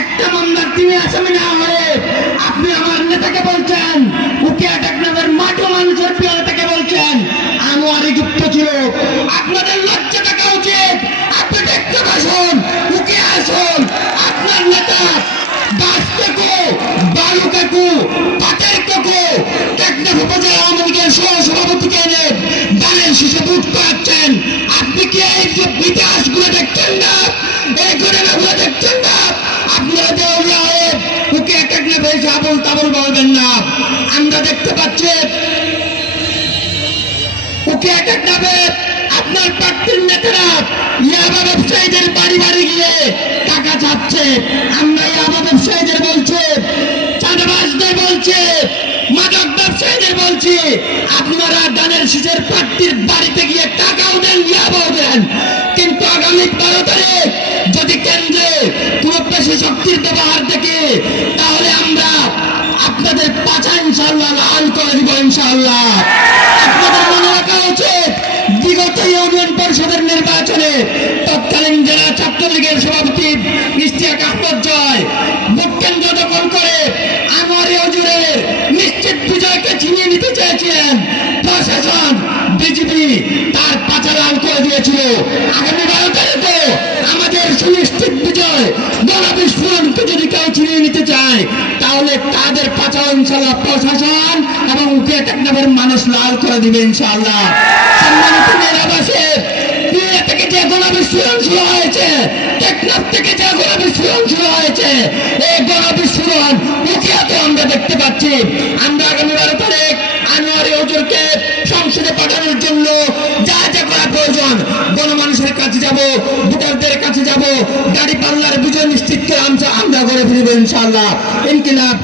একটা মামলার তিনি আসামি না হয়ে আপনি আমার নেতাকে বলছেন, উকিয়া টেকনাফের মাঠু মানুষের প্রিয় নেতাকে বলছেন আনোয়ারি যুক্ত ছিল। আপনাদের লজ্জা থাকা উচিত। আপনি টেকনাফ আসুন, উকিয়া আসুন, আপনার নেতা দাস কাকু, বালু কাকু, পাটের কাকু টেকনাফ উপজেলা আওয়ামী লীগের সহসভাপতিকে এনে দানের শীষে ভোট করাচ্ছেন। আপনি কি এই যে ইতিহাসগুলো দেখছেন না? এই ঘটনাগুলো দেখছেন না? আপনারা যে উকিয়া টেকনাফ এসে আবল তাবল বলবেন না। আমরা দেখতে পাচ্ছি উকিয়া টেকনাফে আপনার প্রার্থীর নেতারা ইয়াবা ব্যবসায়ীদের বাড়ি বাড়ি গিয়ে টাকা চাচ্ছে। আমরা ইয়াবা ব্যবসায়ীদের বলছি, চাঁদাবাজদের বলছি, মাদক ব্যবসায়ীদের বলছি, আপনারা দানের শীষের প্রার্থীর বাড়িতে গিয়ে টাকাও দেন, ইয়াবাও দেন। কিন্তু আগামী 12 তারিখ যদি কেন্দ্রে কোন পেশি শক্তির ব্যবহার দেখে, তাহলে আমরা আপনাদের পাছা ইনশাআল্লাহ লাল করে দিব ইনশাআল্লাহ। আপনাদের মনে রাখা উচিত, বিগত ইউনিয়ন পরিষদের নির্বাচনে তৎকালীন জেলা ছাত্রলীগের সভাপতি ইশতিয়াক আহমদ জয় ভোট কেন্দ্র দখল করে আনোয়ারি হুজুরের নিশ্চিত বিজয়কে ছিনিয়ে নিতে চেয়েছিলেন। প্রশাসন, বিজেপি তার পাছা লাল করে দিয়েছিল। আগামী 12 তারিখে আমাদের সুনিশ্চিত বিজয়, গণবিস্ফোরণকে যদি কেউ ছিনিয়ে নিতে চায়, তাহলে তাদের পাছা ইনশাআল্লাহ প্রশাসন এবং উকিয়া টেকনাফের মানুষ লাল করে দিবে ইনশাআল্লাহ। সম্মানিত মেয়েরাবাসী, কুমিল্লা থেকে যে গণবিস্ফোরণ শুরু হয়েছে, টেকনাফ থেকে যে গণবিস্ফোরণ শুরু হয়েছে, এই গণবিস্ফোরণ উকিয়াতে আমরা দেখতে পাচ্ছি। আমরা আগামী 12 তারিখ আনোয়ারি হুজুরকে সংসদে পাঠানোর জন্য যা যা করা প্রয়োজন গণমানুষের কাছে যাব, ভোটারদের কাছে যাব, গাড়ি পাল্লার বিজয় নিশ্চিত করে আমরা করে ফিরব ইনশাআল্লাহ। ইনকিলাব।